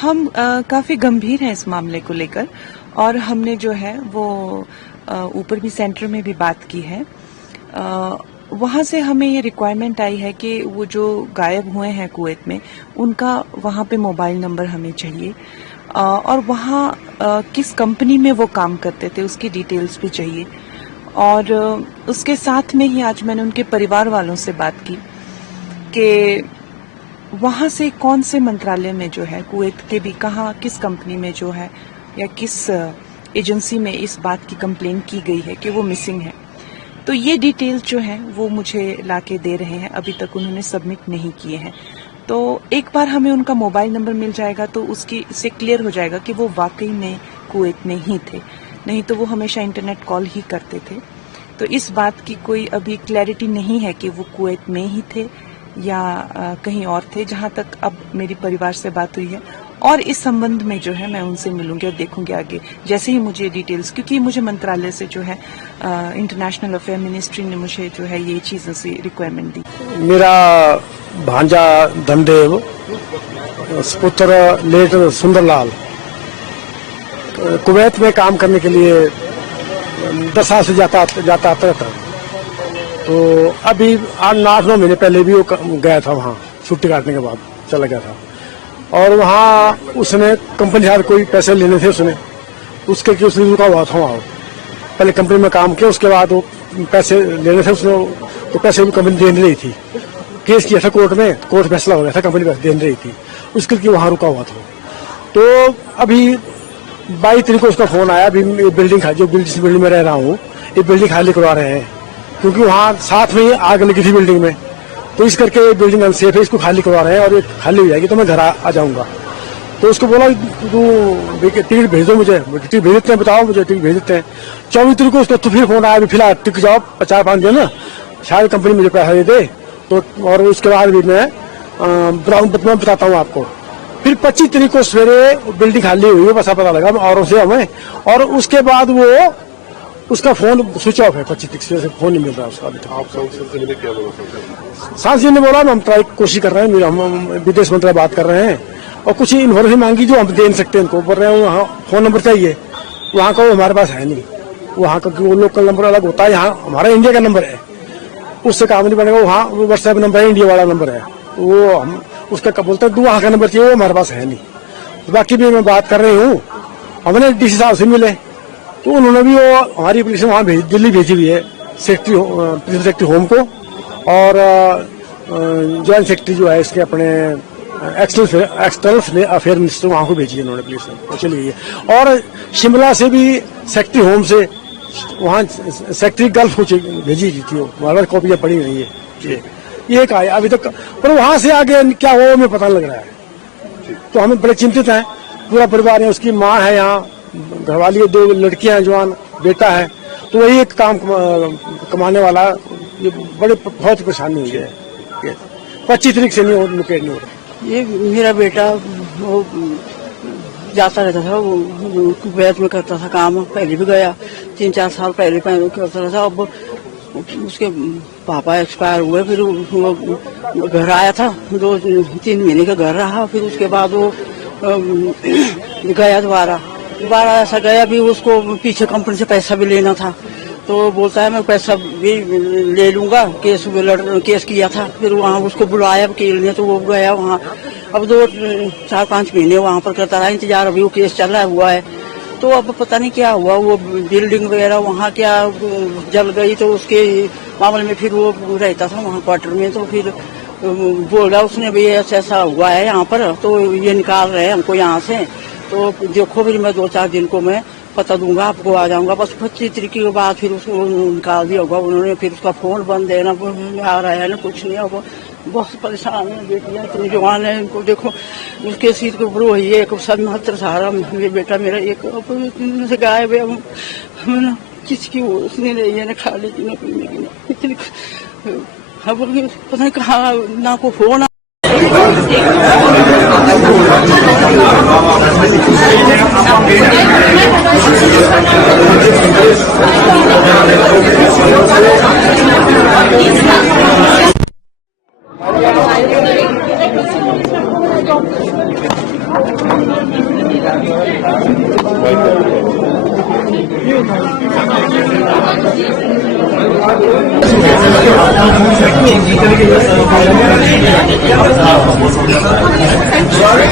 हम काफ़ी गंभीर हैं इस मामले को लेकर और हमने जो है वो ऊपर भी सेंटर में भी बात की है। वहाँ से हमें ये रिक्वायरमेंट आई है कि वो जो गायब हुए हैं कुवैत में उनका वहाँ पे मोबाइल नंबर हमें चाहिए और वहाँ किस कंपनी में वो काम करते थे उसकी डिटेल्स भी चाहिए। और उसके साथ में ही आज मैंने उनके परिवार वालों से बात की कि वहाँ से कौन से मंत्रालय में जो है कुवैत के भी कहाँ किस कंपनी में जो है या किस एजेंसी में इस बात की कंप्लेन की गई है कि वो मिसिंग है। तो ये डिटेल्स जो हैं वो मुझे लाके दे रहे हैं, अभी तक उन्होंने सबमिट नहीं किए हैं। तो एक बार हमें उनका मोबाइल नंबर मिल जाएगा तो उसकी से क्लियर हो जाएगा कि वो वाकई में कुवैत में ही थे, नहीं तो वो हमेशा इंटरनेट कॉल ही करते थे। तो इस बात की कोई अभी क्लैरिटी नहीं है कि वो कुवैत में ही थे या कहीं और थे, जहाँ तक अब मेरी परिवार से बात हुई है। और इस संबंध में जो है मैं उनसे मिलूंगी और देखूंगी आगे जैसे ही मुझे डिटेल्स, क्योंकि मुझे मंत्रालय से जो है इंटरनेशनल अफेयर मिनिस्ट्री ने मुझे जो है ये चीज़ों से रिक्वायरमेंट दी। मेरा भांजा धनदेव पुत्र लेट सुंदरलाल कुवैत में काम करने के लिए 10 साल से जाता आता था। तो अभी 8-9 महीने पहले भी वो गया था, वहाँ छुट्टी काटने के बाद चला गया था। और वहाँ उसने कंपनी से कोई पैसे लेने थे उसके कि उसने रुका हुआ था वहाँ। पहले कंपनी में काम किया, उसके बाद वो पैसे लेने थे उसने, तो पैसे भी कंपनी दे नहीं रही थी। केस किया था कोर्ट में, कोर्ट फैसला हो गया था, कंपनी पैसे दे नहीं रही थी, उसके लिए वहाँ रुका हुआ था। तो अभी 22 तारीख को उसका फोन आया, अभी बिल्डिंग जिस बिल्डिंग में रह रहा हूँ ये बिल्डिंग खाली करवा रहे हैं, क्योंकि वहाँ साथ में ही आग लगी थी बिल्डिंग में। तो इस करके ये बिल्डिंग अनसेफ है, इसको खाली करवा रहे हैं और ये खाली हो जाएगी तो मैं घर आ जाऊंगा। तो उसको बोला तू टिकट भेज दो मुझे, टिकट भेज देते हैं, बताओ मुझे टिकट भेज देते हैं। 24 तारीख को उसको तो फिर फोन आया, फिलहाल टिकट जाओ 4-5 दिन ना, शायद कंपनी मुझे पैसा दे दे। तो और उसके बाद भी मैं बताता हूँ आपको। फिर 25 तारीख को सवेरे बिल्डिंग खाली हुई, बस पता लगा औरों से हमें, और उसके बाद वो उसका फोन स्विच ऑफ है। 25 तारीख से फोन नहीं मिल रहा उसका अभी तक। आप सांसद से मिले, क्या बोला? सांसद ने बोला हम ट्राई कोशिश कर रहे हैं, हम विदेश मंत्री बात कर रहे हैं और कुछ इन्फॉर्मेशन मांगी जो हम दे नहीं सकते उनको। बोल रहे हैं वहाँ फोन नंबर चाहिए, वहाँ का वो हमारे पास है नहीं, वहाँ का वो लोकल नंबर अलग होता है, यहाँ हमारा इंडिया का नंबर है, उससे काम नहीं बनेगा। वहाँ व्हाट्सएप नंबर है, इंडिया वाला नंबर है, वो हम उसका बोलते हैं वहाँ का नंबर चाहिए, वो हमारे पास है नहीं। बाकी भी मैं बात कर रही हूँ, हमने डीसी साहब से मिले तो उन्होंने भी वो हमारी एप्लीकेशन वहाँ दिल्ली भेजी हुई है, प्रिंसिपल सेक्रेटरी होम को, और जॉइंट सेक्रेटरी जो है इसके अपने एक्सटर्नल अफेयर मिनिस्टर वहाँ को भेजी है उन्होंने एप्लीकेशन, चली गई है। और शिमला से भी सेक्रेटरी होम से वहाँ सेक्रेटरी गल्फ को भेजी थी, वो हमारे कॉपियाँ पड़ी हुई है। ये एक आया अभी तक, पर वहाँ से आगे क्या हुआ हमें पता लग रहा है। तो हमें बड़े चिंतित हैं, पूरा परिवार है, उसकी माँ है यहाँ, घरवाली 2 लड़कियां हैं, जवान बेटा है, तो वही एक काम कमाने वाला, ये बड़े बहुत परेशानी हुई है। 25 तारीख से नहीं हो रहा। ये मेरा बेटा वो जाता रहता था, वो कुवैत में करता था काम, पहले भी गया 3-4 साल पहले करता रहता। अब उसके पापा एक्सपायर हुए, फिर वो घर आया था, 2-3 महीने का घर रहा, फिर उसके बाद वो गया दोबारा ऐसा गया भी, उसको पीछे कंपनी से पैसा भी लेना था। तो बोलता है मैं पैसा भी ले लूंगा, केस किया था। फिर वहाँ उसको बुलाया वकील ने, तो वो गया वहाँ। अब 2-4-5 महीने वहाँ पर करता रहा इंतजार, अभी वो केस चल रहा हुआ है। तो अब पता नहीं क्या हुआ, वो बिल्डिंग वगैरह वहाँ क्या जल गई, तो उसके मामले में फिर वो रहता था वहाँ क्वार्टर में। तो फिर बोला उसने भी ऐसा हुआ है यहाँ पर, तो ये निकाल रहे हैं हमको यहाँ से। तो देखो फिर मैं 2-4 दिन को मैं पता दूंगा आपको, आ जाऊंगा। बस 25 तारीख के बाद फिर उसको निकाल दिया होगा उन्होंने, फिर उसका फोन बंद है ना, आ रहा है ना, कुछ नहीं। अब बहुत परेशान है, बेटियाँ इतनी जवान है, इनको देखो उसके सिर के ऊपर वही है, 77 साल ये बेटा मेरा, एक से गायब है। किसकी उसने नहीं है ना, खाने की ना पीने की ना, इतनी पता नहीं कहाँ ना को फोन। Sorry,